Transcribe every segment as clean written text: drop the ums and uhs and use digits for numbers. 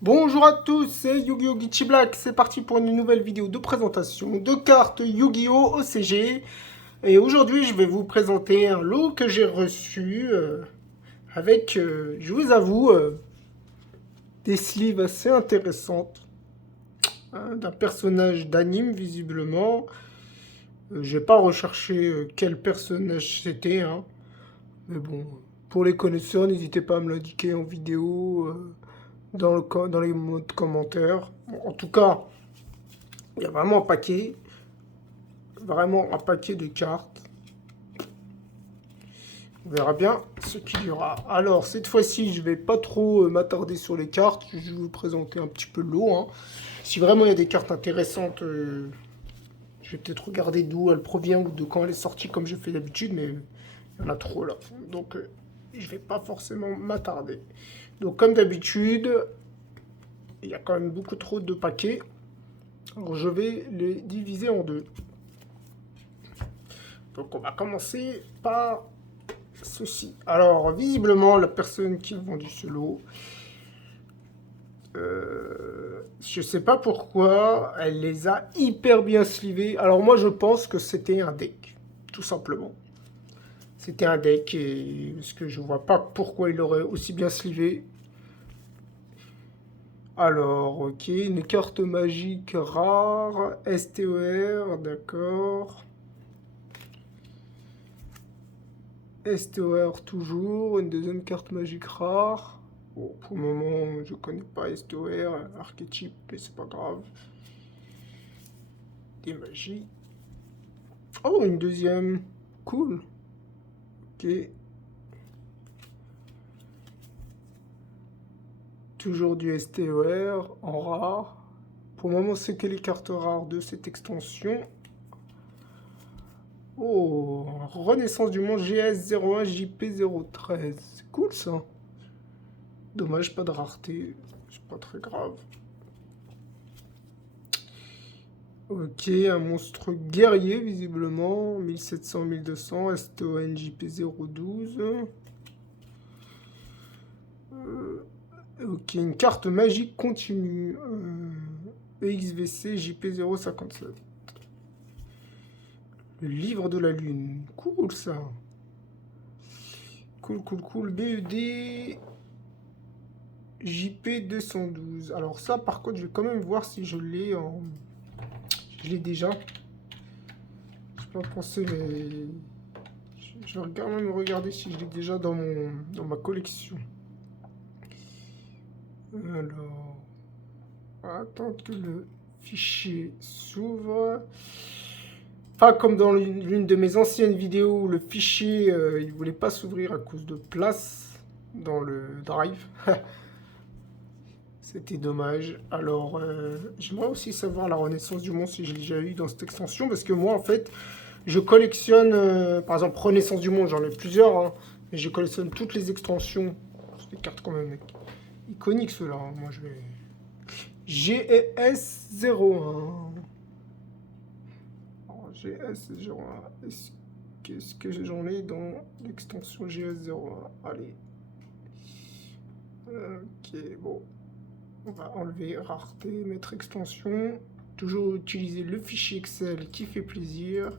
Bonjour à tous, c'est Yu-Gi-Oh! Glitchy Black, c'est parti pour une nouvelle vidéo de présentation de cartes Yu-Gi-Oh! OCG. Et aujourd'hui, je vais vous présenter un lot que j'ai reçu avec, je vous avoue, des sleeves assez intéressantes, hein, d'un personnage d'anime visiblement. J'ai pas recherché quel personnage c'était, hein, mais bon, pour les connaisseurs, n'hésitez pas à me l'indiquer en vidéo, dans les modes commentaires. Bon, en tout cas, il y a vraiment un paquet de cartes. On verra bien ce qu'il y aura. Alors, cette fois-ci, je vais pas trop m'attarder sur les cartes. Je vais vous présenter un petit peu l'eau, hein. Si vraiment il y a des cartes intéressantes, je vais peut-être regarder d'où elle provient ou de quand elle est sortie, comme je fais d'habitude, mais il y en a trop là. Donc, je vais pas forcément m'attarder. Donc, comme d'habitude, il y a quand même beaucoup trop de paquets. Alors, je vais les diviser en deux. Donc, on va commencer par ceci. Alors, visiblement, la personne qui a vendu ce lot, je sais pas pourquoi, elle les a hyper bien slivés. Alors moi, je pense que c'était un deck, tout simplement. C'était un deck, et parce que je vois pas pourquoi il l'aurait aussi bien slivé. Alors, ok, une carte magique rare, STOR, d'accord. STOR toujours, une deuxième carte magique rare. Bon, pour le moment, je connais pas STOR, archétype, mais c'est pas grave. Des magies. Oh, une deuxième. Cool. Ok. Toujours du STOR en rare. Pour le moment, c'est que les cartes rares de cette extension. Oh, Renaissance du monde GS01 JP013. C'est cool ça. Dommage, pas de rareté. C'est pas très grave. Ok, un monstre guerrier, visiblement. 1700-1200, STON JP012. Ok, une carte magique continue. EXVC JP057. Le livre de la lune. Cool ça. Cool, cool, cool. BED JP212. Alors ça, par contre, je vais quand même voir si je l'ai en... Je l'ai déjà. Je peux pas penser, mais... Je vais quand même regarder si je l'ai déjà dans ma collection. Alors... Attends que le fichier s'ouvre. Pas comme dans l'une de mes anciennes vidéos où le fichier il voulait pas s'ouvrir à cause de place dans le drive. C'était dommage. Alors, j'aimerais aussi savoir la Renaissance du monde si je l'ai déjà eu dans cette extension. Parce que moi, en fait, je collectionne, par exemple, Renaissance du monde, j'en ai plusieurs, hein, mais je collectionne toutes les extensions. C'est des cartes quand même iconiques, ceux-là, hein. Moi, je vais... GES01. GS01. Qu'est-ce que j'en ai dans l'extension GS01? Allez. Ok, bon. On va enlever rareté, mettre extension. Toujours utiliser le fichier Excel qui fait plaisir.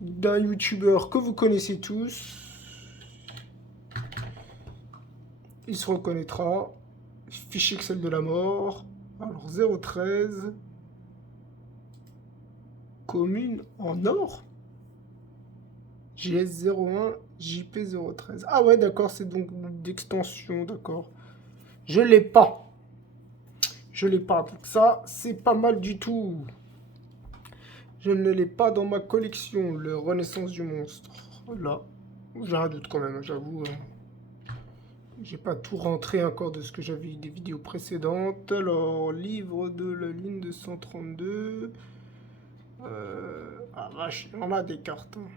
D'un youtubeur que vous connaissez tous. Il se reconnaîtra. Fichier Excel de la mort. Alors 013. Commune en or. GS01, JP013. Ah ouais, d'accord, c'est donc d'extension, d'accord. Je l'ai pas. Je l'ai pas. Donc ça, c'est pas mal du tout. Je ne l'ai pas dans ma collection, le Renaissance du monstre. Là, j'ai un doute quand même, j'avoue. J'ai pas tout rentré encore de ce que j'avais des vidéos précédentes. Alors, livre de la ligne de 132. Ah vache, on a des cartes, hein.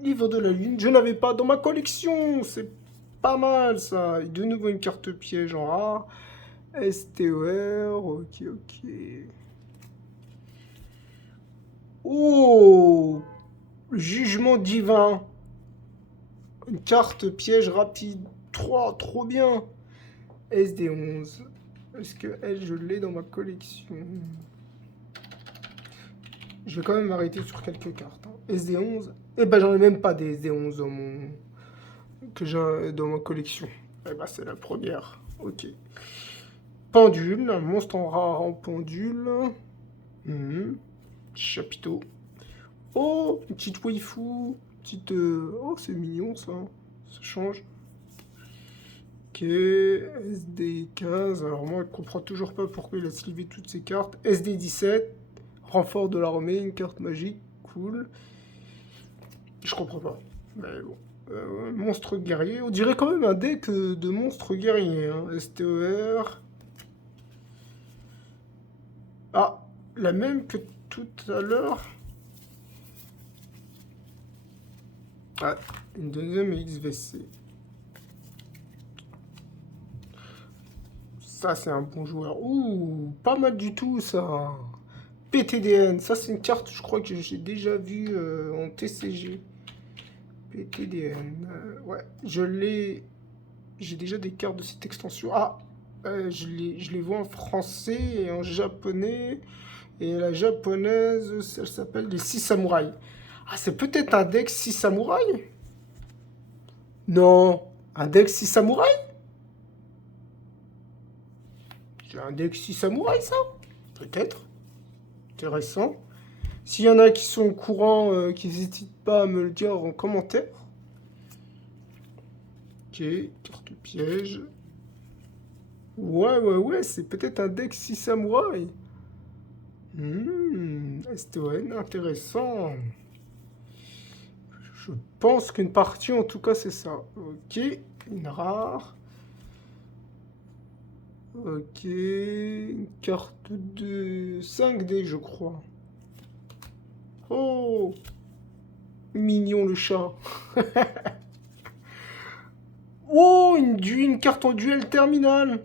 Livre de la lune, je n'avais pas dans ma collection. C'est pas mal ça. Et de nouveau une carte piège en rare. STOR, ok, ok. Oh, jugement divin. Une carte piège rapide. 3, trop bien. SD11. Est-ce que elle, je l'ai dans ma collection? Je vais quand même m'arrêter sur quelques cartes. Hein. SD11. Eh ben, j'en ai même pas des SD11 dans que j'ai dans ma collection. Eh ben, c'est la première. Ok. Pendule. Un monstre en rare en pendule. Chapiteau. Oh, une petite waifu. Petite. Oh, c'est mignon ça. Ça change. Ok. SD15. Alors, moi, je comprends toujours pas pourquoi il a slivé toutes ces cartes. SD17. Renfort de l'armée. Une carte magique. Cool. Je comprends pas. Mais bon. Monstre guerrier. On dirait quand même un deck de monstres guerriers. Hein. STER. Ah, la même que tout à l'heure. Ah, une deuxième XVC. Ça, c'est un bon joueur. Ouh, pas mal du tout, ça. PTDN, ça, c'est une carte, je crois que j'ai déjà vue en TCG. PTDN, ouais, je l'ai... J'ai déjà des cartes de cette extension. Ah, je les vois en français et en japonais. Et la japonaise, elle s'appelle les 6 samouraïs. Ah, c'est peut-être un deck 6 samouraïs? Non, un deck 6 samouraïs? C'est un deck 6 samouraïs, ça? Peut-être. Intéressant. S'il y en a qui sont au courant, qui n'hésitent pas à me le dire en commentaire. Ok, carte piège. Ouais, c'est peut-être un deck 6 samouraïs. STON, intéressant. Je pense qu'une partie, en tout cas, c'est ça. Ok, une rare. Ok, une carte de 5D, je crois. Oh, mignon le chat. Oh, une carte en duel terminal.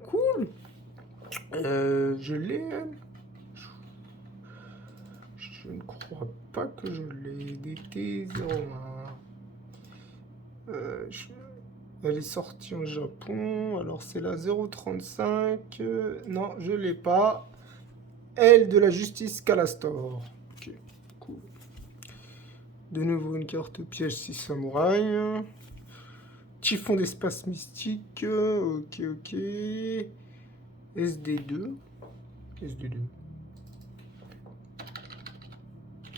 Cool. Je l'ai. Je ne crois pas que je l'ai. DT01. Elle est sortie en Japon. Alors c'est la 035. Non, je l'ai pas. Elle de la justice Calastor. Ok, cool. De nouveau une carte piège 6 samouraïs. Typhon d'espace mystique. Ok. SD2. SD2.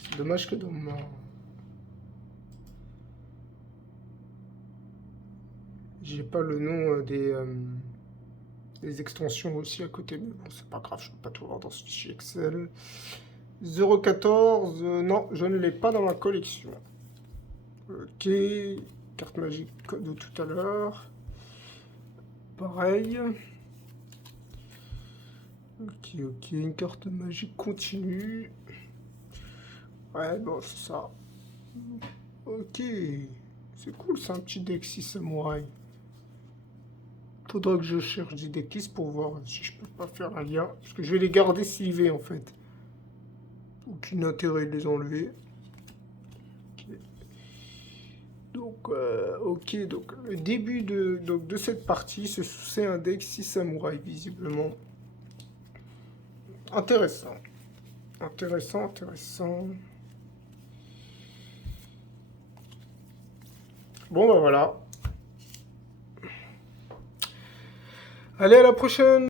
C'est dommage que dans ma... J'ai pas le nom des extensions aussi à côté, mais bon, c'est pas grave, je peux pas tout voir dans ce fichier Excel. 014, non, je ne l'ai pas dans ma collection. Ok, carte magique de tout à l'heure. Pareil. Ok, une carte magique continue. Ouais, bon, c'est ça. Ok, c'est cool, c'est un petit deck 6 samouraï. Faudra que je cherche des decklists pour voir si je peux pas faire un lien. Parce que je vais les garder slivés en fait. Aucun intérêt de les enlever. Okay. Donc, donc le début de cette partie, c'est un deck 6 samouraïs visiblement. Intéressant. Intéressant. Bon bah voilà. Allez, à la prochaine!